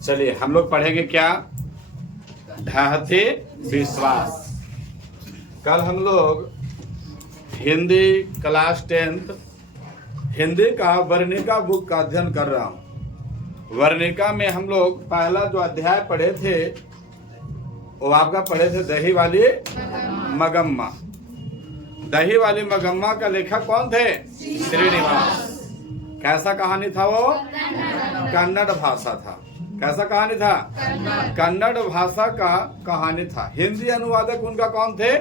चलिए हम लोग पढ़ेंगे क्या? ढहते विश्वास। कल हम लोग हिंदी क्लास 10th हिंदी का वर्णिका बुक का अध्ययन कर रहा हूँ। वर्णिका में हम लोग पहला जो अध्याय पढ़े थे वो आपका पढ़े थे दही वाली मगम्मा। दही वाली मगम्मा का लेखक कौन थे? श्रीनिवास। कैसा कहानी था वो? कन्नड़ भाषा था। कैसा कहानी था? कन्नड़ भाषा का कहानी था। हिंदी अनुवादक उनका कौन थे?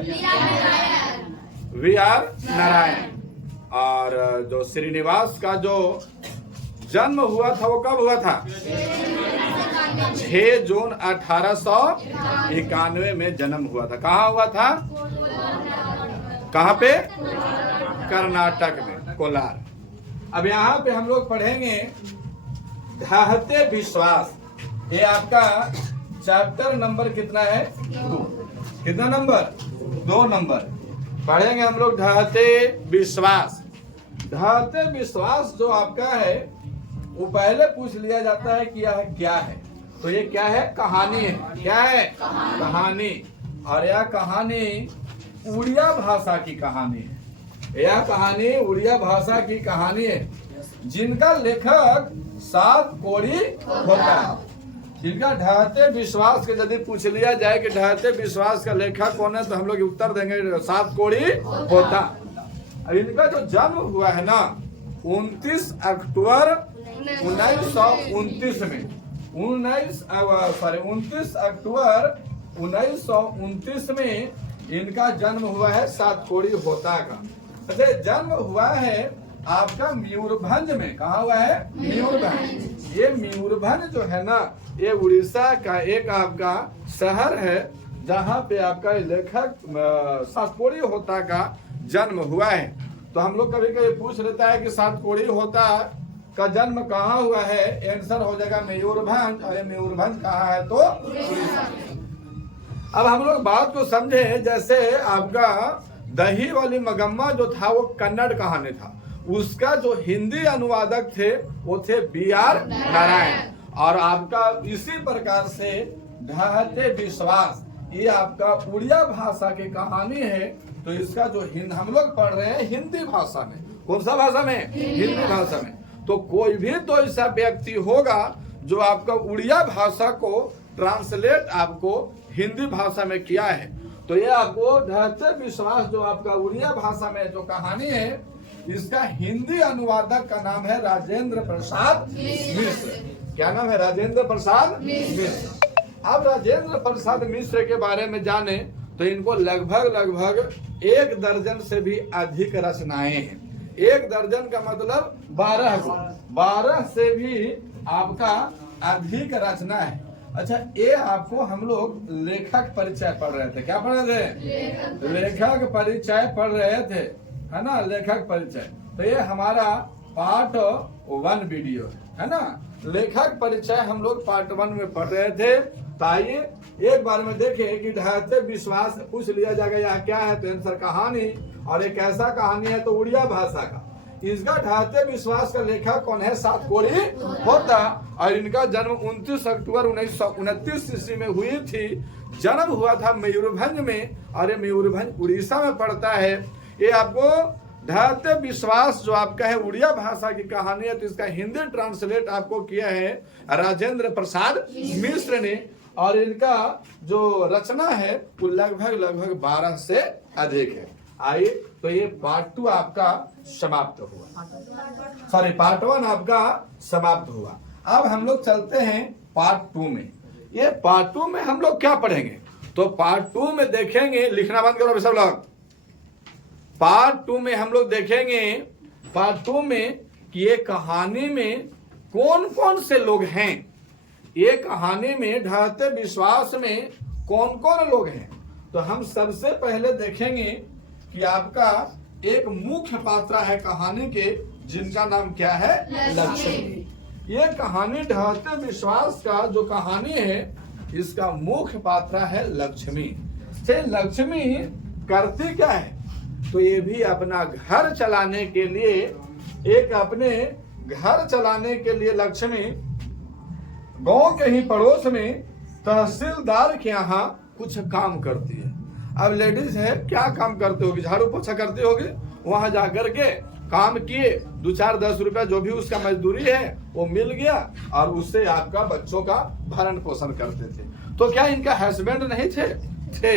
वी.आर. नारायण। और जो श्रीनिवास का जो जन्म हुआ था वो कब हुआ था? 6 जून 1891 में जन्म हुआ था। कहाँ हुआ था? कहाँ पे? कर्नाटक में, कोलार। अब यहाँ पे हम लोग पढ़ेंगे ढहते विश्वास। ये आपका चैप्टर नंबर कितना है? 2। कितना नंबर? 2 नंबर। पढ़ेंगे हम लोग ढहते विश्वास। ढहते विश्वास जो आपका है वो पहले पूछ लिया जाता है कि यह क्या है। तो ये क्या है? कहानी है। क्या है? कहानी। और यह कहानी उड़िया भाषा की कहानी है। यह कहानी उड़िया भाषा की कहानी है जिनका लेखक सात कोड़ी होता है। जिनका ढहते विश्वास के यदि पूछ लिया जाए कि ढहते विश्वास का लेखक कौन है तो हम लोग उत्तर देंगे सात कोड़ी होता। अब इनका जो जन्म हुआ है ना 29 अक्टूबर 1929 में 29 अक्टूबर 1929 में इनका जन्म हुआ है सात कोड़ी होता का। जन्म हुआ है आपका मयूरभंज में। कहा हुआ है? मयूरभंज। ये मयूरभंज जो है ना ये उड़ीसा का एक आपका शहर है जहाँ पे आपका लेखक सात कोड़ी होता का जन्म हुआ है। तो हम लोग कभी कभी पूछ लेता है कि सात कोड़ी होता का जन्म कहाँ हुआ है? आंसर हो जाएगा मयूरभंज। और मयूरभंज कहाँ है? तो उड़ीसा। अब हम लोग बात को समझे। जैसे आपका दही वाली मगम्मा जो था वो कन्नड़ कहानी था। उसका जो हिंदी अनुवादक थे वो थे वी.आर. नारायण। और आपका इसी प्रकार से ढहते विश्वास ये आपका उड़िया भाषा की कहानी है। तो इसका जो हम लोग पढ़ रहे हैं हिंदी भाषा में। कौन सा भाषा में? हिंदी भाषा में। तो कोई भी तो ऐसा व्यक्ति होगा जो आपका उड़िया भाषा को ट्रांसलेट आपको हिंदी भाषा में किया है। तो ये आपको ढहते विश्वास जो आपका उड़िया भाषा में जो कहानी है इसका हिंदी अनुवादक का नाम है राजेंद्र प्रसाद मिश्र। क्या नाम है? राजेंद्र प्रसाद मिश्र। अब राजेंद्र प्रसाद मिश्र के बारे में जाने तो इनको लगभग 1 दर्जन से भी अधिक रचनाएं हैं। 1 दर्जन का मतलब 12 से भी आपका अधिक रचना है। अच्छा, ये आपको हम लोग लेखक परिचय पढ़ रहे थे। क्या पढ़ रहे थे? लेखक परिचय पढ़ रहे थे, है ना? लेखक परिचय। तो ये हमारा पार्ट 1 वीडियो है ना। लेखक परिचय हम लोग पार्ट 1 में पढ़ रहे थे। तो आइए एक बार में देखें कि ढहते विश्वास पूछ लिया जाएगा यह क्या है? तो आंसर कहानी। और एक ऐसा कहानी है तो उड़िया भाषा का। इसका ढहते विश्वास का लेखक कौन है? सात कोड़ी होता। और इनका जन्म 29 अक्टूबर 1929 ईस्वी में हुई थी। जन्म हुआ था मयूरभंज में और ये मयूरभंज उड़ीसा में पड़ता है। ये आपको ढहते विश्वास जो आपका है उड़िया भाषा की कहानी है। तो इसका हिंदी ट्रांसलेट आपको किया है राजेंद्र प्रसाद मिश्र ने। और इनका जो रचना है वो लगभग 12 से अधिक है। आइए तो ये पार्ट 2 आपका समाप्त हुआ। पार्ट 1 आपका समाप्त हुआ। अब हम लोग चलते हैं पार्ट 2 में। ये पार्ट 2 में हम लोग क्या पढ़ेंगे? तो पार्ट 2 में देखेंगे, लिखना बंद करो सब लोग। पार्ट 2 में हम लोग देखेंगे पार्ट 2 में कि ये कहानी में कौन कौन से लोग हैं। ये कहानी में ढहते विश्वास में कौन कौन लोग हैं। तो हम सबसे पहले देखेंगे कि आपका एक मुख्य पात्र है कहानी के जिनका नाम क्या है? लक्ष्मी। ये कहानी ढहते विश्वास का जो कहानी है इसका मुख्य पात्र है लक्ष्मी। लक्ष्मी करती क्या है? तो ये भी अपना घर चलाने के लिए लक्ष्मी गांव के ही पड़ोस में तहसीलदार के यहाँ कुछ काम करती है। अब लेडीज है, क्या काम करते होगी? झाड़ू पोछा करती होगी। वहां जाकर के काम किए, 2-4-10 रुपया जो भी उसका मजदूरी है वो मिल गया और उससे आपका बच्चों का भरण पोषण करते थे। तो क्या इनका हस्बैंड नहीं थे?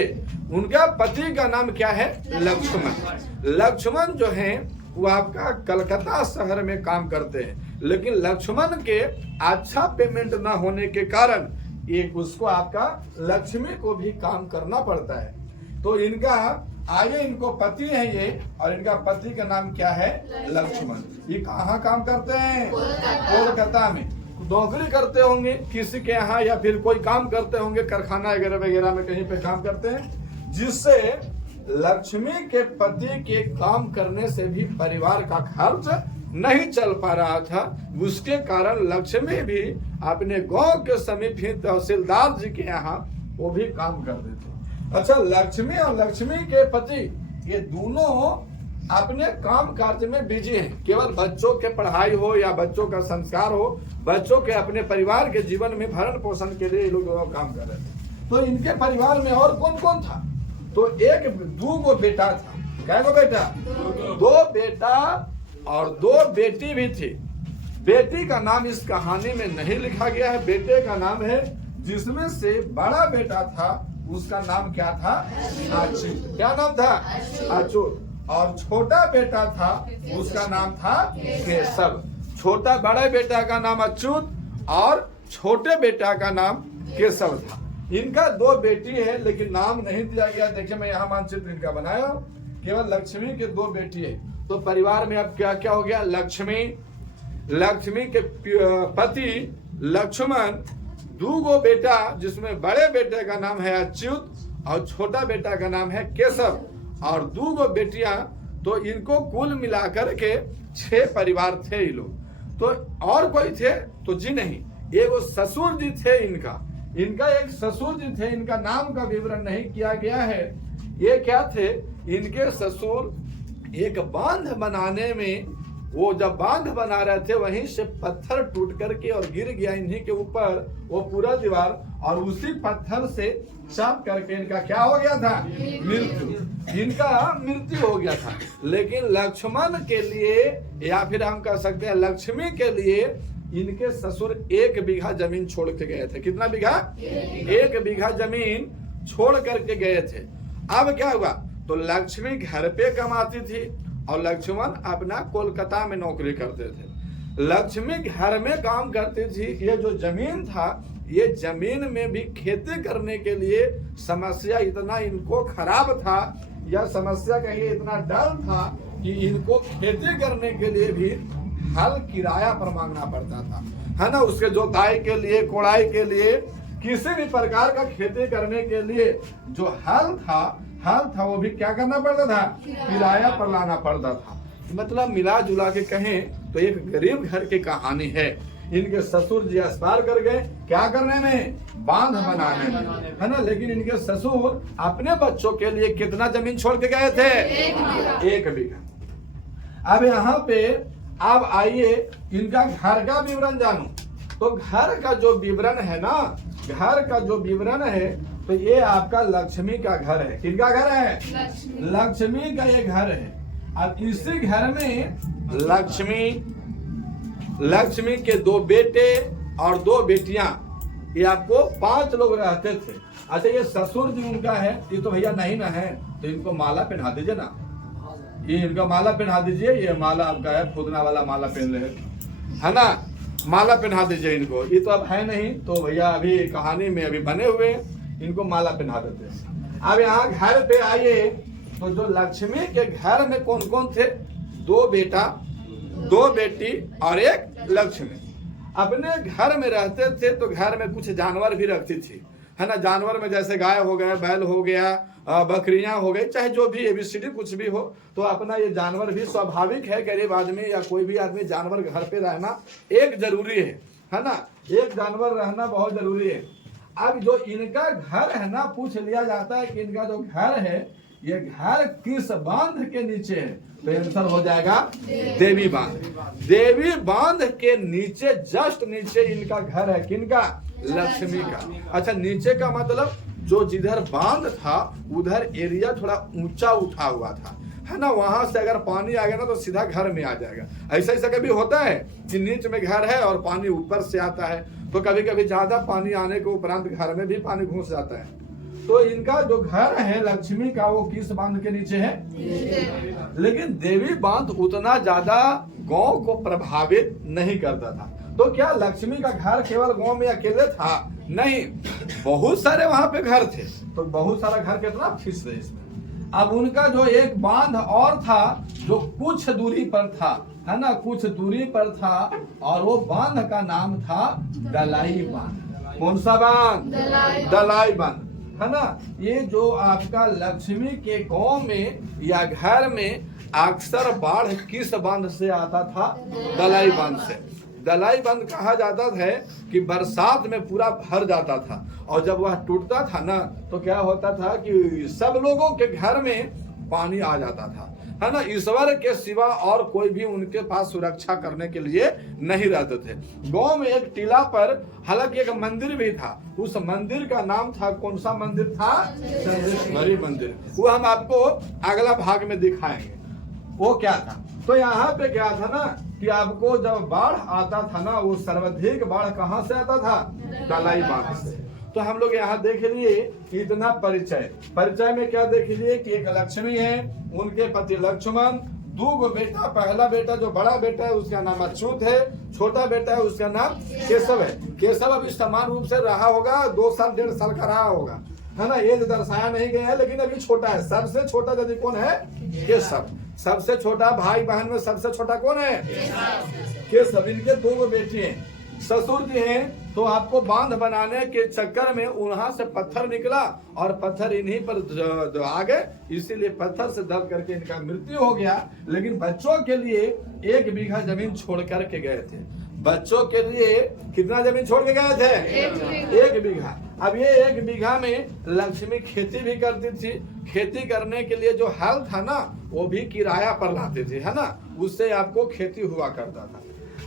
उनका पति का नाम क्या है? लक्ष्मण। लक्ष्मण जो है वो आपका कलकत्ता शहर में काम करते हैं, लेकिन लक्ष्मण के अच्छा पेमेंट ना होने के कारण एक उसको आपका लक्ष्मी को भी काम करना पड़ता है। तो इनका आगे इनको पति है ये, और इनका पति का नाम क्या है? लक्ष्मण। ये कहाँ काम करते हैं? कोलकाता में नौकरी करते होंगे किसी के यहाँ, या फिर कोई काम करते होंगे कारखाना वगैरह वगैरह में, कहीं पे काम करते हैं, जिससे लक्ष्मी के पति के काम करने से भी परिवार का खर्च नहीं चल पा रहा था। उसके कारण लक्ष्मी भी अपने गांव के समीप ही तहसीलदार जी के यहाँ वो भी काम करते थे। अच्छा, लक्ष्मी और लक्ष्मी के पति ये दोनों अपने काम काज में बिजी हैं। केवल बच्चों के पढ़ाई हो या बच्चों का संस्कार हो, बच्चों के अपने परिवार के जीवन में भरण पोषण के लिए ये लोग दोनों काम कर रहे थे। तो इनके परिवार में और कौन कौन था? तो एक 2 बेटा था। क्या बेटा? 2 बेटा और 2 बेटी भी थी। बेटी का नाम इस कहानी में नहीं लिखा गया है। बेटे का नाम है, जिसमें से बड़ा बेटा था उसका नाम क्या था? अच्युत। क्या नाम था? अच्युत। और छोटा बेटा था उसका नाम था केशव। छोटा बड़े बेटा का नाम अच्युत और छोटे बेटा का नाम केशव था। इनका 2 बेटी है, लेकिन नाम नहीं दिया गया। देखिए, मैं यहाँ मानचित्र इनका बनाया, केवल लक्ष्मी के 2 बेटी है। तो परिवार में अब क्या क्या हो गया? लक्ष्मी के पति लक्ष्मण, 2 बेटा, जिसमें बड़े बेटे का नाम है अच्युत और छोटा बेटा का नाम है केशव, और 2 बेटियां। तो इनको कुल मिलाकर के 6 परिवार थे ये लोग। तो और कोई थे तो जी नहीं, एक ससुर जी थे इनका एक ससुर जी थे। इनका नाम का विवरण नहीं किया गया है। ये क्या थे? इनके ससुर एक बांध बनाने में, वो जब बांध बना रहे थे वहीं से पत्थर टूट करके और गिर गया इन्हीं के ऊपर वो पूरा दीवार, और उसी पत्थर से चाप करके इनका क्या हो गया था? मृत्यु। इनका मृत्यु हो गया था। लेकिन लक्ष्मण के लिए, या फिर हम कह सकते हैं लक्ष्मी के लिए, इनके ससुर 1 बीघा जमीन छोड़ के गए थे। कितना बीघा? 1 बीघा जमीन छोड़ करके गए थे। अब क्या हुआ? तो लक्ष्मी घर पे कमाती थी और लक्ष्मण अपना कोलकाता में नौकरी करते थे। लक्ष्मी घर में काम करती थी। ये जो जमीन था, ये जमीन में भी खेती करने के लिए समस्या इतना इनको खराब था, या समस्या का ये इतना डर था कि इनको खेती करने के लिए भी हल किराया पर मांगना पड़ता था, है ना। उसके जोताई के लिए, कोड़ाई के लिए, किसी भी प्रकार का खेती करने के लिए जो हल था वो भी क्या करना पड़ता था? किराया पर लाना पड़ता था। मतलब मिला जुला के कहें तो एक गरीब घर की कहानी है। इनके ससुर जी एक्सपायर कर गए, क्या करने में? बांध बनाने में, है ना। लेकिन इनके ससुर अपने बच्चों के लिए कितना जमीन छोड़ के गए थे? 1 बीघा। अब यहाँ पे अब आइए इनका घर का विवरण जानू। तो घर का जो विवरण है ना, घर का जो विवरण है, तो ये आपका लक्ष्मी का घर है। किसका घर है? लक्ष्मी का ये घर है। अब इसी घर में लक्ष्मी के 2 बेटे और 2 बेटियां, ये आपको 5 लोग रहते थे। अच्छा, ये ससुर जी उनका है, ये तो भैया नहीं ना है, तो इनको माला पहना दीजिए ना। ये इनका माला पहना दीजिए। ये माला आपका है, खुदना वाला माला पहन ले, है ना। माला पहना दीजिए इनको। ये तो अब है नहीं, तो भैया अभी कहानी में अभी बने हुए, इनको माला पहना देते हैं। अब यहाँ घर पे आइए, तो जो लक्ष्मी के घर में कौन कौन थे? 2 बेटा, 2 बेटी और 1 लक्ष्मी। अपने घर में रहते थे तो घर में कुछ जानवर भी रखती थी, है ना। जानवर में जैसे गाय हो गया, बैल हो गया, बकरियां हो गई, चाहे जो भी ABCD कुछ भी हो, तो अपना ये जानवर भी स्वाभाविक है। गरीब आदमी या कोई भी आदमी, जानवर घर पे रहना एक जरूरी है ना। एक जानवर रहना बहुत जरूरी है। अब जो इनका घर है ना, पूछ लिया जाता है कि इनका जो घर है ये घर किस बांध के नीचे है? तो आंसर हो जाएगा देवी बांध। देवी बांध के नीचे, जस्ट नीचे इनका घर है। किनका? लक्ष्मी का। अच्छा, नीचे का मतलब जो जिधर बांध था उधर एरिया थोड़ा ऊंचा उठा हुआ था, है ना। वहां से अगर पानी आ गया ना तो सीधा घर में आ जाएगा। ऐसा ऐसा कभी होता है कि नीचे में घर है और पानी ऊपर से आता है, तो कभी कभी ज्यादा पानी आने के उपरांत घर में भी पानी घुस जाता है। तो इनका जो घर है लक्ष्मी का, वो किस बांध के नीचे है? लेकिन देवी बांध उतना ज्यादा गांव को प्रभावित नहीं करता था। तो क्या लक्ष्मी का घर केवल गांव में अकेले था? नहीं, बहुत सारे वहां पे घर थे। तो बहुत सारा घर कितना फिस है इसमें। अब उनका जो एक बांध और था जो कुछ दूरी पर था, है ना, कुछ दूरी पर था, और वो बांध का नाम था दलाई बांध। कौन सा बांध? दलाई बांध, है ना। ये जो आपका लक्ष्मी के गांव में या घर में अक्सर बाढ़ किस बांध से आता था? दलाई बांध से। दलाई बांध कहा जाता था कि बरसात में पूरा भर जाता था, और जब वह टूटता था ना तो क्या होता था कि सब लोगों के घर में पानी आ जाता था, है ना। ईश्वर के सिवा और कोई भी उनके पास सुरक्षा करने के लिए नहीं रहते थे। गांव में एक टीला पर हालांकि एक मंदिर भी था। उस मंदिर का नाम था, कौन सा मंदिर था? चंद्रेश्वरी मंदिर। वो हम आपको अगला भाग में दिखाएंगे वो क्या था। तो यहाँ पे क्या था ना कि आपको जब बाढ़ आता था ना, वो सर्वाधिक बाढ़ कहाँ से आता था? दलाई बांध से। तो हम लोग यहाँ देख लिए इतना परिचय में क्या देख लिए कि एक लक्ष्मी है, उनके पति लक्ष्मण, दो बेटा, पहला बेटा जो बड़ा बेटा है उसका नाम अच्युत है, छोटा बेटा है उसका नाम केशव है। केशव अभी समान रूप से रहा होगा, 2 साल 1.5 साल का रहा होगा, है ना। ये दर्शाया नहीं गया है, लेकिन अभी छोटा है। सबसे छोटा यदि कौन है? केशव। सबसे छोटा भाई बहन में सबसे छोटा कौन है? केशव। इनके 2 बेटे हैं। ससुर जी हैं, तो आपको बांध बनाने के चक्कर में वहां से पत्थर निकला और पत्थर इन्हीं पर आ गए, इसीलिए पत्थर से दब करके इनका मृत्यु हो गया। लेकिन बच्चों के लिए 1 बीघा जमीन छोड़ करके गए थे। बच्चों के लिए कितना जमीन छोड़ के गए थे? 1 बीघा। अब ये 1 बीघा में लक्ष्मी खेती भी करती थी। खेती करने के लिए जो हल था ना वो भी किराया पर लाते थे, है ना। उससे आपको खेती हुआ करता था।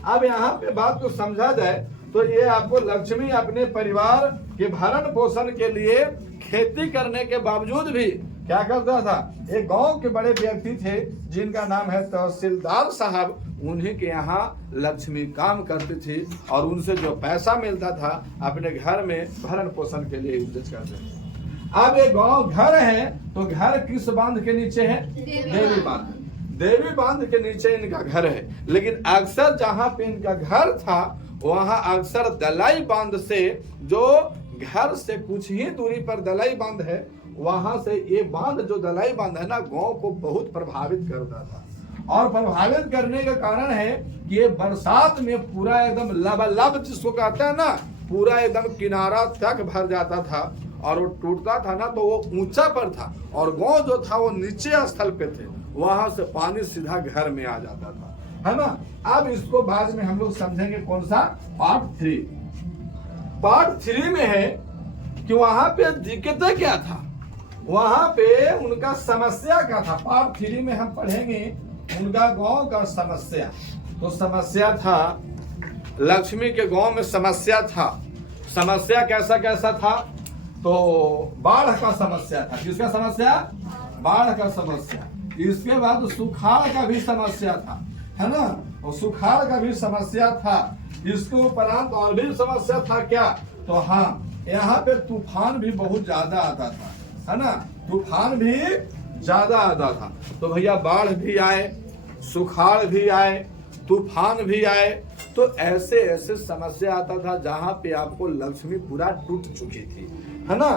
अब यहाँ पे बात को समझा जाए तो ये आपको लक्ष्मी अपने परिवार के भरण पोषण के लिए खेती करने के बावजूद भी क्या करता था? एक गांव के बड़े व्यक्ति थे जिनका नाम है तहसीलदार साहब, उन्हीं के यहाँ लक्ष्मी काम करती थी और उनसे जो पैसा मिलता था अपने घर में भरण पोषण के लिए यूज करते थे। अब एक गांव घर है, तो घर किस बांध के नीचे है? देवी बांध। देवी बांध के नीचे इनका घर है। लेकिन अक्सर जहाँ पे इनका घर था वहां अक्सर दलाई बांध से, जो घर से कुछ ही दूरी पर दलाई बांध है, वहां से ये बांध जो दलाई बांध है ना गांव को बहुत प्रभावित करता था। और प्रभावित करने का कारण है कि ये बरसात में पूरा एकदम लबालब जिसको कहते हैं ना, पूरा एकदम किनारा तक भर जाता था। और वो टूटता था ना तो वो ऊंचा पर था और गांव जो था वो नीचे स्थल पे थे, वहां से पानी सीधा घर में आ जाता था, है ना। अब इसको बाद में हम लोग समझेंगे कौन सा? पार्ट 3। पार्ट 3 में है कि वहां पे दिक्कतें क्या था, वहां पे उनका समस्या क्या था। पार्ट 3 में हम पढ़ेंगे उनका गांव का समस्या। तो समस्या था लक्ष्मी के गांव में, समस्या था। समस्या कैसा कैसा था? तो बाढ़ का समस्या था। किसका समस्या? बाढ़ का समस्या। इसके बाद सुखाड़ का भी समस्या था, है ना। और सुखाड़ का भी समस्या था। इसके उपरांत और भी समस्या था क्या? तो हाँ, यहाँ पे तूफान भी बहुत ज्यादा आता था, है ना। तूफान भी ज्यादा आता था। तो भैया बाढ़ भी आए, सुखाड़ भी आए, तूफान भी आए। तो ऐसे ऐसे समस्या आता था जहाँ पे आपको लक्ष्मी पूरा टूट चुकी थी, है ना।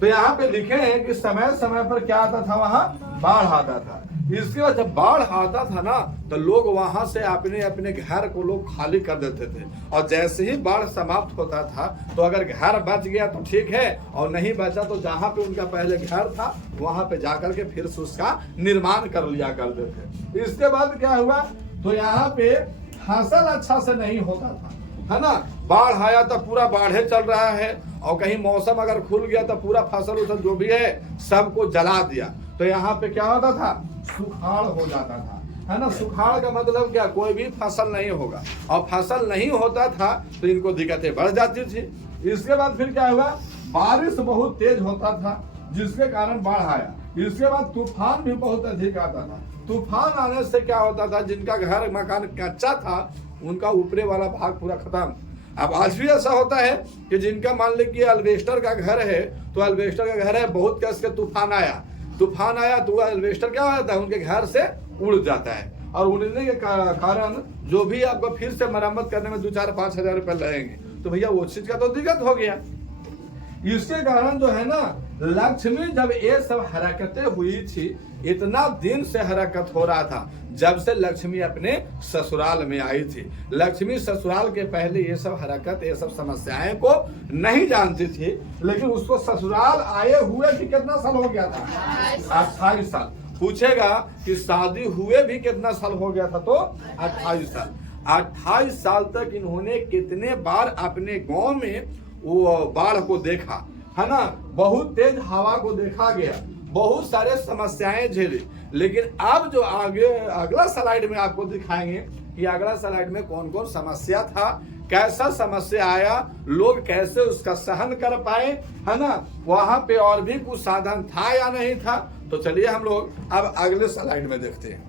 तो यहाँ पे लिखे हैं कि समय समय पर क्या आता था? वहाँ बाढ़ आता था। इसके बाद जब बाढ़ आता था ना तो लोग वहां से अपने अपने घर को लोग खाली कर देते थे। और जैसे ही बाढ़ समाप्त होता था तो अगर घर बच गया तो ठीक है, और नहीं बचा तो जहाँ पे उनका पहले घर था वहां पे जाकर के फिर से उसका निर्माण कर लिया करते थे। इसके बाद क्या हुआ? तो यहाँ पे फसल अच्छा से नहीं होता था, है ना। बाढ़ आया तो पूरा बाढ़े चल रहा है, और कहीं मौसम अगर खुल गया तो पूरा फसल उसल जो भी है सबको जला दिया। तो यहाँ पे क्या होता था, सुखाड़ हो जाता था, है ना। सुखाड़ का मतलब क्या, कोई भी फसल नहीं होगा, और फसल नहीं होता था तो इनको दिक्कतें बढ़ जाती थी। इसके बाद फिर क्या हुआ, बारिश बहुत तेज होता था जिसके कारण बाढ़ आया। इसके बाद तूफान भी बहुत अधिक आता था। तूफान आने से क्या होता था, जिनका घर मकान कच्चा था उनका ऊपरी वाला भाग पूरा खत्म। अब आज भी ऐसा होता है कि जिनका मान लीजिए अल्वेस्टर का घर है, तो अल्वेस्टर का घर है, बहुत कस के तूफान आया तो अल्वेस्टर क्या हो जाता है, उनके घर से उड़ जाता है, और उड़ने के कारण जो भी आपको फिर से मरम्मत करने में 2-4-5 हजार रुपए लगेंगे, तो भैया वो चीज का तो दिक्कत हो गया। इसके कारण जो है ना, लक्ष्मी जब ये सब हरकतें हुई थी, इतना दिन से हरकत हो रहा था जब से लक्ष्मी अपने ससुराल में आई थी। लक्ष्मी ससुराल के पहले ये सब हरकत, ये सब समस्याएं को नहीं जानती थी, लेकिन उसको ससुराल आए हुए भी कितना साल हो गया था, 28 साल। पूछेगा कि शादी हुए भी कितना साल हो गया था, तो 28 साल। 28 साल तक इन्होंने कितने बार अपने गांव में वो बाढ़ को देखा, है ना, बहुत तेज हवा को देखा गया, बहुत सारे समस्याएं झेली। लेकिन अब जो आगे अगला स्लाइड में आपको दिखाएंगे कि अगला स्लाइड में कौन कौन समस्या था, कैसा समस्या आया, लोग कैसे उसका सहन कर पाए, है ना, वहां पे और भी कुछ साधन था या नहीं था। तो चलिए हम लोग अब अगले स्लाइड में देखते हैं।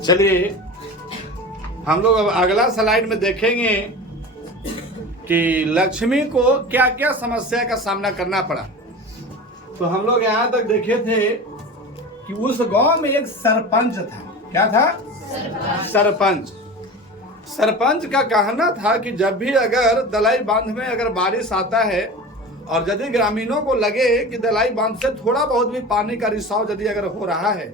चलिए हम लोग अब अगला स्लाइड में देखेंगे कि लक्ष्मी को क्या क्या समस्या का सामना करना पड़ा। तो हम लोग यहाँ तक देखे थे कि उस गांव में एक सरपंच था। क्या था? सरपंच। सरपंच का कहना था कि जब भी अगर दलाई बांध में अगर बारिश आता है और यदि ग्रामीणों को लगे कि दलाई बांध से थोड़ा बहुत भी पानी का रिसाव यदि अगर हो रहा है,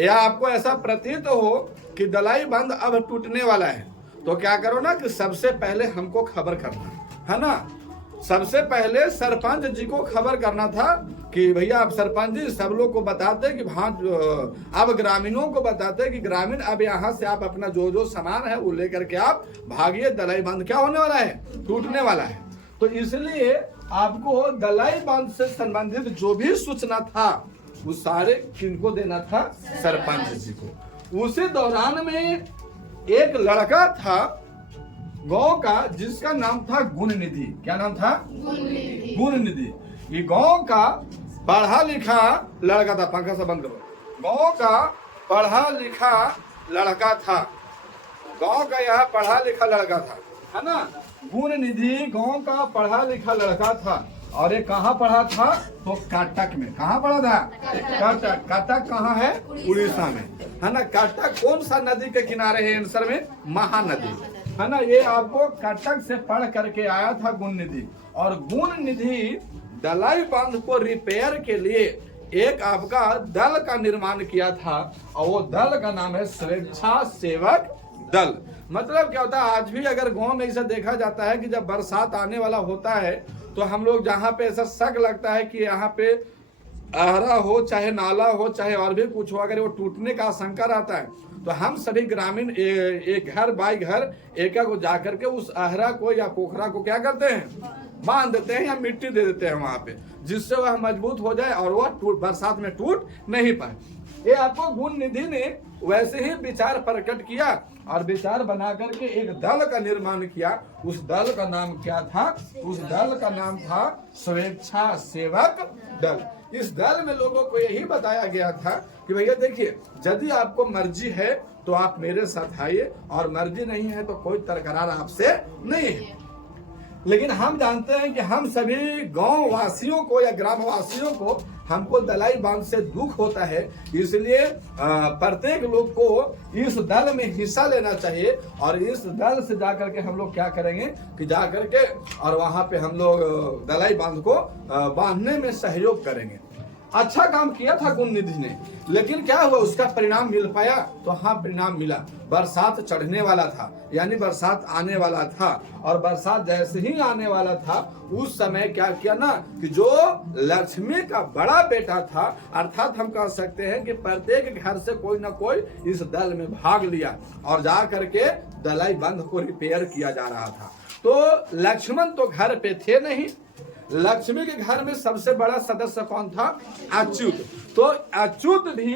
या आपको ऐसा प्रतीत हो कि दलाई बांध अब टूटने वाला है, तो क्या करो ना कि सबसे पहले हमको खबर करना, है ना। सबसे पहले सरपंच जी को खबर करना था कि भैया आप सरपंच जी सब लोग को बताते कि हाँ, अब ग्रामीणों को बताते कि ग्रामीण अब यहाँ से आप अपना जो जो सामान है वो लेकर के आप भागिए, दलाई बांध क्या होने वाला है, टूटने वाला है। तो इसलिए आपको दलाई बांध से संबंधित जो भी सूचना था वो सारे किनको देना था, सरपंच जी को। उसी दौरान में एक लड़का था गांव का जिसका नाम था गुणनिधि। क्या नाम था? गुणनिधि। ये गांव का पढ़ा लिखा लड़का था। पंखा से बंद करो। गांव का पढ़ा लिखा लड़का था। गांव का यह पढ़ा लिखा लड़का था, है ना। गुणनिधि गांव का पढ़ा लिखा लड़का था। और ये कहाँ पढ़ा था? तो कटक में। कहाँ पढ़ा था? कटक। कटक कहाँ है? उड़ीसा में, है ना। कटक कौन सा नदी के किनारे है? आंसर में महानदी, है ना। ये आपको कटक से पढ़ करके आया था गुणनिधि। और गुणनिधि दलाई बांध को रिपेयर के लिए एक आपका दल का निर्माण किया था, और वो दल का नाम है स्वेच्छा सेवक दल। मतलब क्या होता है, आज भी अगर गांव में ऐसा देखा जाता है कि जब बरसात आने वाला होता है तो हम लोग जहाँ पे ऐसा शक लगता है कि यहाँ पे आहरा हो, चाहे नाला हो, चाहे और भी कुछ हो, अगर वो टूटने का आशंका रहता है तो हम सभी ग्रामीण एक घर बाई घर एक को जाकर के उस आहरा को या पोखरा को क्या करते हैं, बांध देते हैं या मिट्टी दे देते हैं वहां पे, जिससे वह मजबूत हो जाए और वह बरसात में टूट नहीं पाए। ये आपको गुणनिधि ने वैसे ही विचार प्रकट किया और विचार बना करके एक दल का निर्माण किया। उस दल का नाम क्या था? उस दल का नाम था स्वेच्छा सेवक दल। इस दल में लोगों को यही बताया गया था कि भैया देखिए, यदि आपको मर्जी है तो आप मेरे साथ आइए, और मर्जी नहीं है तो कोई तकरार आपसे नहीं है। लेकिन हम जानते हैं कि हम सभी गांव वासियों को या ग्राम वासियों को हमको दलाई बांध से दुख होता है, इसलिए प्रत्येक लोग को इस दल में हिस्सा लेना चाहिए। और इस दल से जाकर के हम लोग क्या करेंगे कि जाकर के और वहां पे हम लोग दलाई बांध को बांधने में सहयोग करेंगे। अच्छा काम किया था गुणनिधि ने, लेकिन क्या हुआ, उसका परिणाम मिल पाया? तो हाँ, परिणाम मिला। बरसात चढ़ने वाला था, यानी बरसात आने वाला था, और बरसात जैसे ही आने वाला था उस समय क्या किया ना कि जो लक्ष्मी का बड़ा बेटा था, अर्थात हम कह सकते हैं कि प्रत्येक घर से कोई ना कोई इस दल में भाग लिया और जा करके दलाई बांध को रिपेयर किया जा रहा था। तो लक्ष्मण तो घर पे थे नहीं, लक्ष्मी के घर में सबसे बड़ा सदस्य कौन था? अच्युत। तो अच्युत भी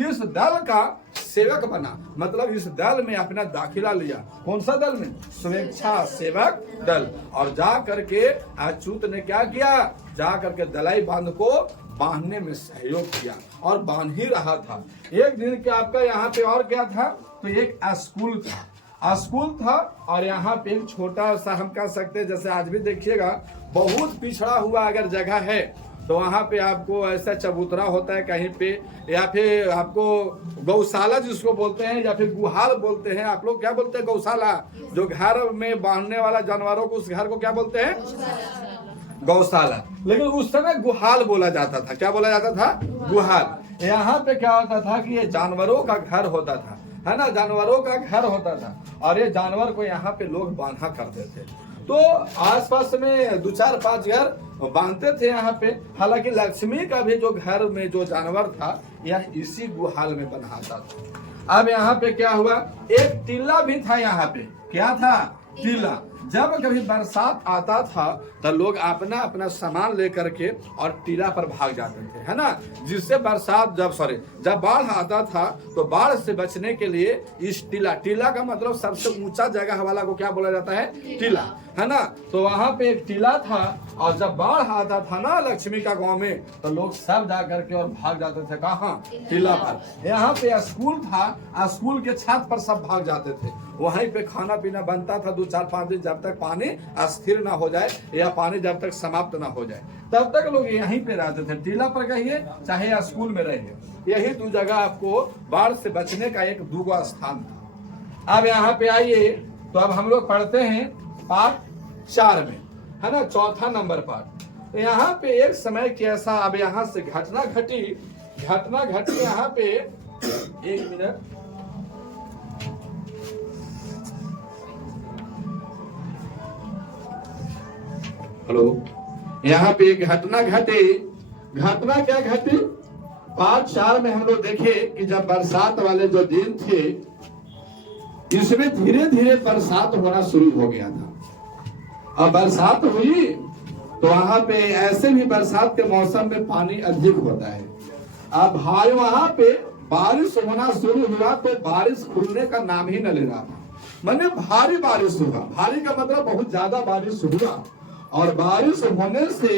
इस दल का सेवक बना, मतलब इस दल में अपना दाखिला लिया। कौन सा दल में? स्वेच्छा सेवक दल। और जा करके अच्युत ने क्या किया? जा करके दलाई बांध को बांधने में सहयोग किया और बांध ही रहा था। एक दिन क्या आपका यहाँ पे और क्या था? तो एक स्कूल था, स्कूल था और यहाँ पे एक छोटा सा, हम कह सकते हैं जैसे आज भी देखिएगा बहुत पिछड़ा हुआ अगर जगह है तो वहाँ पे आपको ऐसा चबूतरा होता है कहीं पे, या फिर आपको गौशाला जिसको बोलते हैं, या फिर गुहाल बोलते हैं। आप लोग क्या बोलते हैं? गौशाला। जो घर में बांधने वाला जानवरों को, उस घर को क्या बोलते हैं? गौशाला। लेकिन उस समय गुहाल बोला जाता था। क्या बोला जाता था? गुहाल। यहाँ पे क्या होता था कि ये जानवरों का घर होता था, है ना, जानवरों का घर होता था और ये जानवर को यहाँ पे लोग बांधा करते थे। तो आसपास में 2-4-5 घर बांधते थे यहाँ पे। हालांकि लक्ष्मी का भी जो घर में जो जानवर था यह इसी गुहाल में बन्हाता था। अब यहाँ पे क्या हुआ? एक टीला भी था यहाँ पे। क्या था? टीला। जब कभी बरसात आता था तो लोग अपना अपना सामान लेकर के और टीला पर भाग जाते थे, है ना, जिससे बरसात जब बाढ़ आता था तो बाढ़ से बचने के लिए इस टीला का मतलब सबसे ऊंचा जगह वाला को क्या बोला जाता है? टीला, है ना। तो वहां पे एक टीला था और जब बाढ़ आता था ना लक्ष्मी का गांव में तो लोग सब जा करके और भाग जाते थे। कहाँ? टीला पर। यहाँ पे स्कूल था, स्कूल के छत पर सब भाग जाते थे। वहीं पे खाना पीना बनता था 2-4-5 दिन, जब तक पानी स्थिर ना हो जाए या पानी जब तक समाप्त ना हो जाए तब तक लोग यहीं पे रहते थे। टीला पर कहिए चाहे स्कूल में रहिए, यही 2 जगह आपको बाढ़ से बचने का एक 2 स्थान था। अब यहाँ पे आइए तो अब हम लोग पढ़ते हैं पाठ 4 में, है ना, 4था नंबर पाठ। तो यहाँ पे एक समय की ऐसा अब यहाँ से घटना घटी यहाँ पे। 1 मिनट। हेलो। यहाँ पे एक घटना क्या घटी? पाठ 4 में हम लोग देखे कि जब बरसात वाले जो दिन थे इसमें धीरे धीरे बरसात होना शुरू हो गया था। अब बरसात हुई तो वहां पे ऐसे भी बरसात के मौसम में पानी अधिक होता है। अब भाई वहां पे बारिश होना शुरू हुआ तो बारिश खुलने का नाम ही न ले रहा था। माने भारी बारिश हुआ। भारी का मतलब बहुत ज्यादा बारिश हुआ और बारिश होने से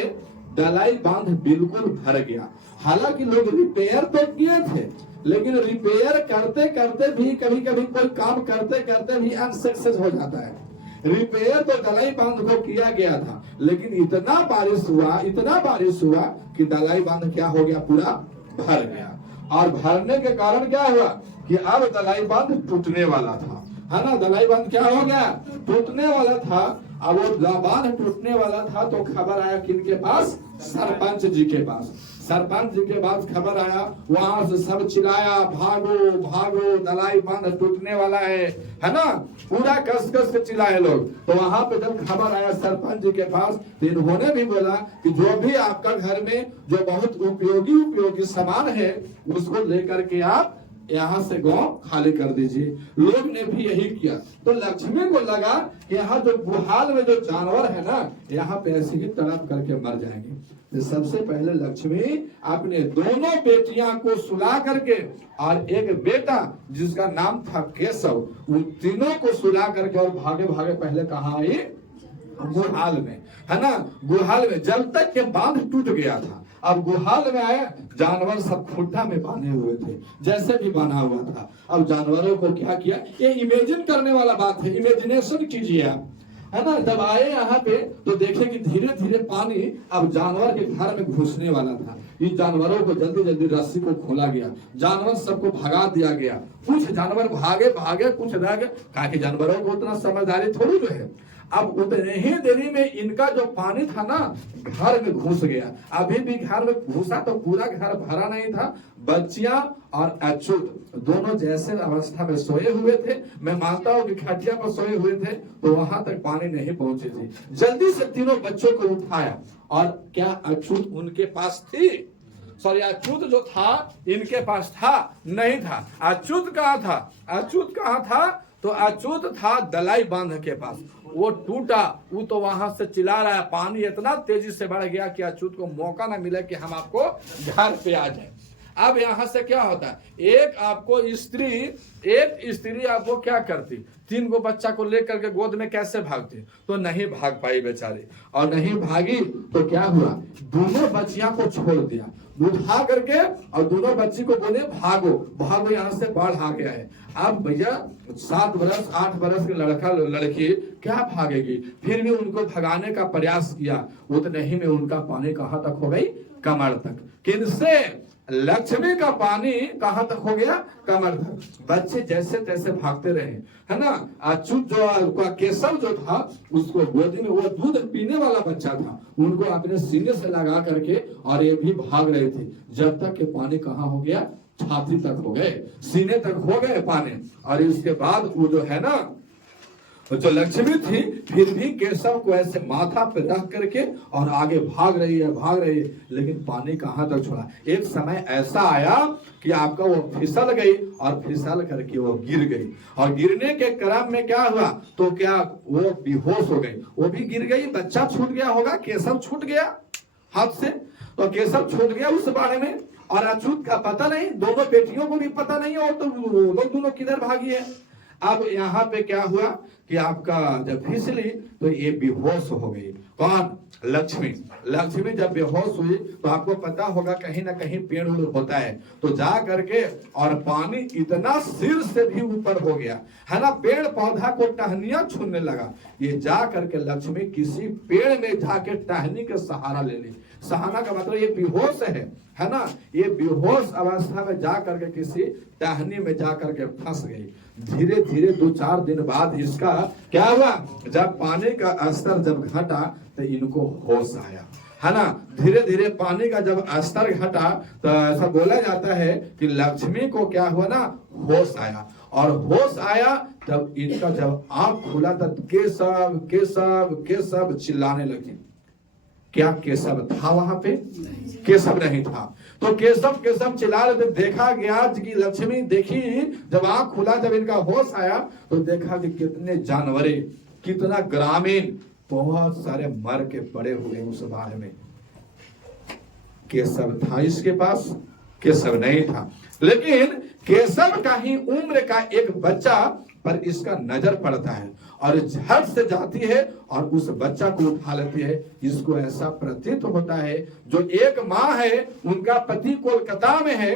दलाई बांध बिल्कुल भर गया। हालांकि लोग रिपेयर तो किए थे लेकिन रिपेयर करते करते भी कभी कभी कोई काम करते करते भी अनसक्सेस हो जाता है। रिपेयर तो दलाई बांध को किया गया था लेकिन इतना बारिश हुआ कि दलाई बांध क्या हो गया? पूरा भर गया। और भरने के कारण क्या हुआ कि अब दलाई बांध टूटने वाला था, है ना। दलाई बांध क्या हो गया? टूटने वाला था। अब वो बांध टूटने वाला था तो खबर आया किनके पास? सरपंच जी के पास। सरपंच जी के पास खबर आया, वहां से सब चिल्लाया, भागो भागो दलाई बांध टूटने वाला है ना। पूरा कस के चिल्लाए लोग। तो वहां पे जब खबर आया सरपंच जी के पास तो इन्होंने भी बोला कि जो भी आपका घर में जो बहुत उपयोगी सामान है उसको लेकर के आप यहाँ से गांव खाली कर दीजिए। लोग ने भी यही किया। तो लक्ष्मी को लगा कि यहाँ जो गुहाल में जो जानवर है ना यहाँ पे ऐसे ही तड़प करके मर जाएंगे। तो सबसे पहले लक्ष्मी अपने दोनों बेटियां को सुला करके और एक बेटा जिसका नाम था केशव, उन तीनों को सुला करके और भागे भागे पहले कहाँ आई? गुहाल में, है ना। गुहाल में जब तक के बांध टूट गया था। अब गुहाल में आए, जानवर सब खुट्टा में बांधे हुए थे, जैसे भी बांधा हुआ था। अब जानवरों को क्या किया? ये इमेजिन करने वाला बात है, इमेजिनेशन कीजिए आप, है ना। जब आए यहाँ पे तो देखे कि धीरे धीरे पानी अब जानवर के घर में घुसने वाला था। इन जानवरों को जल्दी जल्दी रस्सी को खोला गया, जानवर सबको भगा दिया गया। कुछ जानवर भागे कुछ रह गए, काहे जानवरों को उतना समझदारी थोड़ी जो है। अब उतने ही देरी में इनका जो पानी था ना घर में घुस गया। अभी भी घर में घुसा तो पूरा घर भरा नहीं था। बच्चियां और अच्युत दोनों जैसे अवस्था में सोए हुए थे। मैं मानता हूँ कि खटिया पर सोए हुए थे तो वहां तक पानी नहीं पहुंची थी। जल्दी से तीनों बच्चों को उठाया और क्या अच्युत उनके पास थी? सॉरी, अच्युत जो था इनके पास था? नहीं था। अच्युत कहाँ था? तो अच्युत था दलाई बांध के पास, वो टूटा, वो तो वहां से चिल्ला रहा है, पानी इतना तेजी से बढ़ गया कि अच्युत को मौका ना मिले कि हम आपको घर पे आ जाए। अब यहां से क्या होता है, एक स्त्री आपको क्या करती, 3 गो बच्चा को लेकर के गोद में कैसे भागती, तो नहीं भाग पाई बेचारी, और नहीं भागी तो क्या हुआ, दोनों बच्चियां को छोड़ दिया, उठा करके और दोनों बच्ची को बोले भागो भागो, यहाँ से बाढ़ आ गया है। अब भैया 7 बरस 8 बरस के लड़का लड़की क्या भागेगी, फिर भी उनको भगाने का प्रयास किया, उतने ही में उनका पानी कहां तक हो गई, कमर तक। किनसे, लक्ष्मी का पानी कहां तक हो गया, कमर तक। बच्चे जैसे तैसे भागते रहे, है ना। अच्युत जो केशव जो था, उसको गोदी में, वो दूध पीने वाला बच्चा था, उनको अपने सीने से लगा करके और ये भी भाग रहे थे, जब तक के पानी कहां हो गया, छाती तक हो गए, सीने तक हो गए पानी। और इसके बाद वो जो है ना, जो लक्ष्मी थी, फिर भी केशव को ऐसे माथा पे रख करके और आगे भाग रही है, लेकिन पानी कहां तक छोड़ा। एक समय ऐसा आया कि आपका वो फिसल गई, और फिसल करके वो गिर गई, और गिरने के क्रम में क्या हुआ, तो क्या वो बेहोश हो गई, वो भी गिर गई, बच्चा छूट गया होगा, केशव छूट गया हाथ से, तो केशव छूट गया उस बारे में, और अच्युत का पता नहीं, दोनों बेटियों को भी पता नहीं, और तो लोग दोनों किधर भागी है। अब यहाँ पे क्या हुआ कि आपका जब फिसली तो ये बेहोश हो गई, कौन, लक्ष्मी जब बेहोश हुई तो आपको पता होगा कहीं ना कहीं पेड़ उड़ होता है, तो जा करके, और पानी इतना सिर से भी ऊपर हो गया, है ना, पेड़ पौधा को टहनियां छूने लगा। ये जा करके लक्ष्मी किसी पेड़ में जाके टहनी के सहारा ले ली। सहारा का मतलब ये बेहोश है ना, ये बेहोश अवस्था में जा करके किसी टहनी में जा करके फंस गई। धीरे धीरे 2-4 दिन बाद इसका क्या हुआ, जब पानी का स्तर जब घटा तो इनको होश आया, है ना। धीरे धीरे पानी का जब स्तर घटा तो ऐसा बोला जाता है कि लक्ष्मी को क्या हुआ ना, होश आया, और होश आया तब इनका जब आंख खुला तब केशव केशव केशव चिल्लाने लगी। क्या केशव था वहां पे, केशव नहीं था, तो केशव चिल्ला रहे थे। देखा गया कि लक्ष्मी देखी, जब आंख खुला, जब इनका होश आया तो देखा कि कितने जानवरे, कितना ग्रामीण, बहुत सारे मर के पड़े हुए उस बाढ़ में। केशव था इसके पास, केशव नहीं था, लेकिन केशव का ही उम्र का एक बच्चा पर इसका नजर पड़ता है, और झट से जाती है और उस बच्चा को उठा लेती है। इसको ऐसा प्रतीत होता है, जो एक माँ है, उनका पति कोलकाता में है,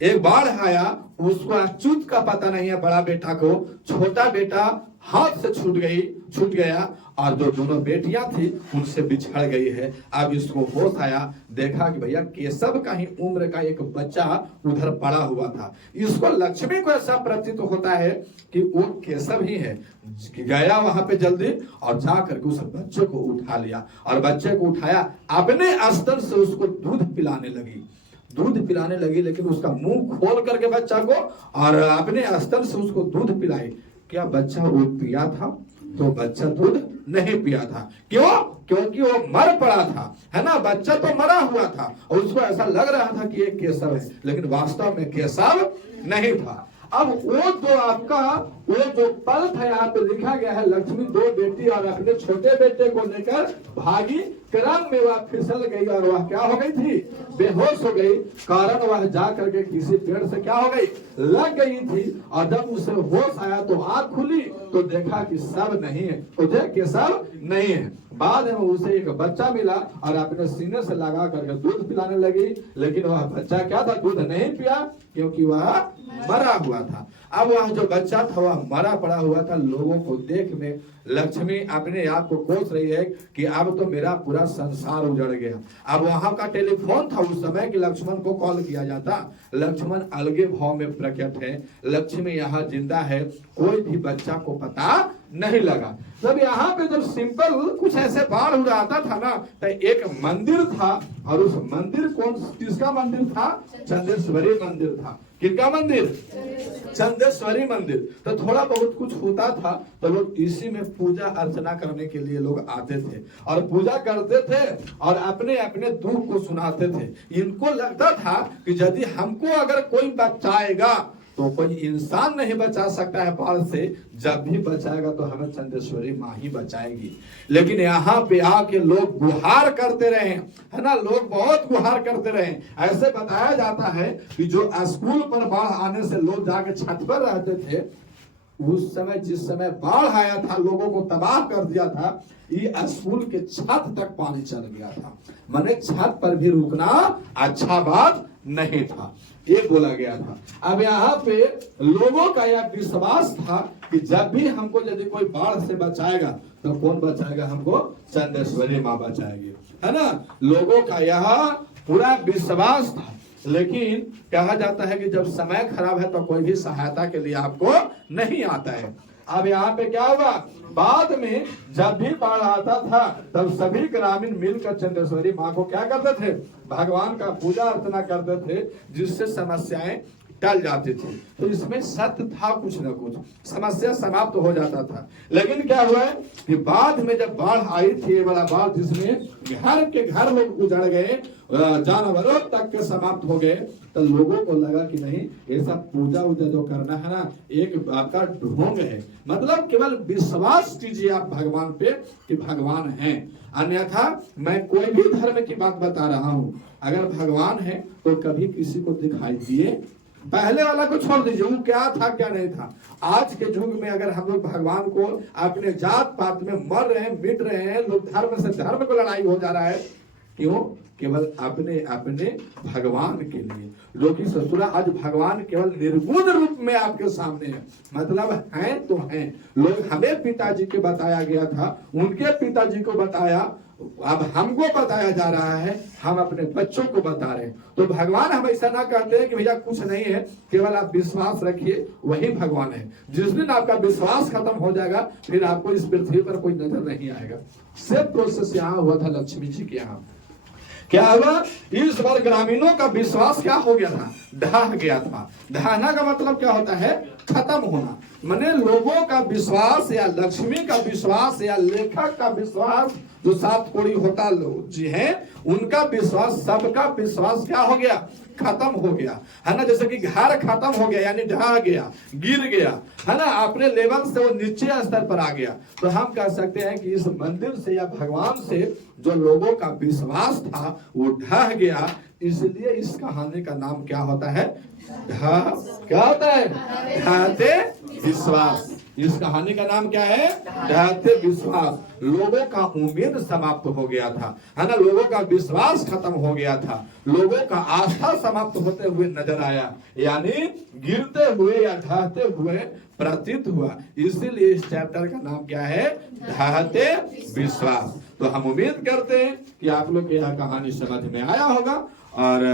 एक बाढ़ आया, उसको अच्युत का पता नहीं है, बड़ा बेटा को, छोटा बेटा हाथ से छूट गया, और जो दोनों बेटियां थी उनसे बिछड़ गई है। अब इसको होश आया, देखा कि भैया केशव का ही उम्र का एक बच्चा उधर पड़ा हुआ था। इसको लक्ष्मी को ऐसा प्रतीत होता है कि वो केशव ही है। गया वहां पे जल्दी और जा करके उस बच्चे को उठा लिया, और बच्चे को उठाया, अपने स्तर से उसको दूध पिलाने लगी, लेकिन उसका मुंह खोल करके बच्चा को, और अपने स्तर से उसको दूध पिलाई। क्या बच्चा वो पिया था? तो बच्चा दूध नहीं पिया था। क्यों? क्योंकि वो मर पड़ा था, है ना, बच्चा तो मरा हुआ था, और उसको ऐसा लग रहा था कि ये केशव है, लेकिन वास्तव में केशव नहीं था। अब वो जो आपका वो जो पल था, यहाँ पे लिखा गया है, लक्ष्मी 2 बेटी और अपने छोटे बेटे को लेकर भागी, क्रम में वह फिसल गई, और वह क्या हो गई थी, बेहोश हो गई। कारण वह जा करके किसी पेड़ से क्या हो गई, लग गई थी, और जब उसे होश आया तो आंख खुली तो देखा कि सब नहीं है, उसे केशव नहीं है। बाद में उसे एक बच्चा मिला और अपने सीने से लगा करके दूध पिलाने लगी, लेकिन वह बच्चा क्या था, दूध नहीं पिया, क्योंकि वह मरा हुआ था। अब वह जो बच्चा था वह मरा पड़ा हुआ था। लोगों को देख में लक्ष्मी अपने आप को कोस रही है कि अब तो मेरा पूरा संसार उजड़ गया। अब वहां का टेलीफोन था उस समय कि लक्ष्मण को कॉल किया जाता। लक्ष्मण अलगे भाव में प्रकट है, लक्ष्मी यहाँ जिंदा है, कोई भी बच्चा को पता नहीं लगा। जब यहाँ पे जब सिंपल कुछ ऐसे बाढ़ उड़ आता था ना, तो एक मंदिर था, और उस मंदिर किसका मंदिर था, चंदेश्वरी मंदिर था। किसका मंदिर? चंदेश्वरी मंदिर। तो थोड़ा बहुत कुछ होता था तो लोग इसी में पूजा अर्चना करने के लिए लोग आते थे और पूजा करते थे और अपने अपने दुख को सुनाते थे। इनको लगता था कि यदि हमको अगर कोई बचाएगा तो कोई इंसान नहीं बचा सकता है बाढ़ से। जब भी बचाएगा तो हमें चंदेश्वरी माँ ही बचाएगी। लेकिन यहाँ पे आके लोग गुहार करते रहे, है ना, लोग बहुत गुहार करते रहे। ऐसे बताया जाता है कि जो स्कूल पर बाढ़ आने से लोग जाके छत पर रहते थे, उस समय जिस समय बाढ़ आया था, लोगों को तबाह कर दिया था, ये स्कूल के छत तक पानी चल गया था। माने छत पर भी रुकना अच्छा बात नहीं था, ये बोला गया था। अब यहाँ पे लोगों का यह विश्वास था कि जब भी हमको यदि कोई बाढ़ से बचाएगा तो कौन बचाएगा? हमको चंदेश्वरी माँ बचाएगी, है ना। लोगों का यह पूरा विश्वास था। लेकिन कहा जाता है कि जब समय खराब है तो कोई भी सहायता के लिए आपको नहीं आता है। अब यहाँ पे क्या हुआ, बाद में जब भी बाढ़ आता था तब सभी ग्रामीण मिलकर चंदेश्वरी माँ को क्या करते थे? भगवान का पूजा अर्चना करते थे, जिससे समस्याएं टल जाती थी। तो इसमें सत्य था, कुछ न कुछ समस्या समाप्त हो जाता था। लेकिन क्या हुआ है कि बाद में जब बाढ़ आई थी, ये वाला बाढ़ जिसमें घर के घर लोग उजड़ गए, जानवरों तक के समाप्त हो गए, तो लोगों को लगा कि नहीं, ये सब पूजा वूजा जो करना है ना, एक आपका ढोंग है। मतलब केवल विश्वास कीजिए आप भगवान पे कि भगवान है। अन्यथा मैं कोई भी धर्म की बात बता रहा हूँ, अगर भगवान है तो कभी किसी को दिखाई दिए। पहले वाला को छोड़ दीजिए, वो क्या था क्या नहीं था। आज के युग में अगर हम लोग भगवान को अपने जात पात में मर रहे हैं, मिट रहे हैं, लोग धर्म से धर्म को लड़ाई हो जा रहा है, क्यों? केवल अपने अपने भगवान के लिए। जो कि ससुरा आज भगवान केवल निर्गुण रूप में आपके सामने है, मतलब हैं तो हैं। लोग हमें पिताजी के बताया गया था, उनके पिताजी को बताया, अब हमको बताया जा रहा है, हम अपने बच्चों को बता रहे हैं। तो भगवान हम ऐसा ना कहते हैं कि भैया कुछ नहीं है, केवल आप विश्वास रखिए, वही भगवान है। जिस दिन आपका विश्वास खत्म हो जाएगा, फिर आपको इस पृथ्वी पर कोई नजर नहीं आएगा। सेम प्रोसेस यहाँ हुआ था लक्ष्मी जी के यहाँ। क्या हुआ? इस बार ग्रामीणों का विश्वास क्या हो गया था? ढह गया था। ढहना का मतलब क्या होता है? खत्म होना। माने लोगों का विश्वास या लक्ष्मी का विश्वास या लेखक का विश्वास, जो सात कोड़ी होता जी हैं, उनका विश्वास, सबका विश्वास क्या हो गया? खत्म हो गया, है ना। जैसे कि घर खत्म हो गया, यानी ढह गया, गिर गया, है ना, अपने लेवल से वो नीचे स्तर पर आ गया। तो हम कह सकते हैं कि इस मंदिर से या भगवान से जो लोगों का विश्वास था वो ढह गया। इसलिए इस कहानी का नाम क्या होता है? क्या होता है? ढहते विश्वास। इस कहानी का नाम क्या है? ढहते विश्वास। लोगों का उम्मीद समाप्त हो गया था, है ना, लोगों का विश्वास खत्म हो गया था, लोगों का आस्था समाप्त होते हुए नजर आया, यानी गिरते हुए या ढहते हुए प्रतीत हुआ। इसीलिए इस चैप्टर का नाम क्या है? ढहते विश्वास। तो हम उम्मीद करते हैं कि आप लोग की यह कहानी समझ में आया होगा, और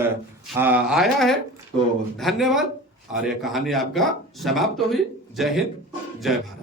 आया है तो धन्यवाद। और यह कहानी आपका समाप्त हुई। जय हिंद, जय भारत।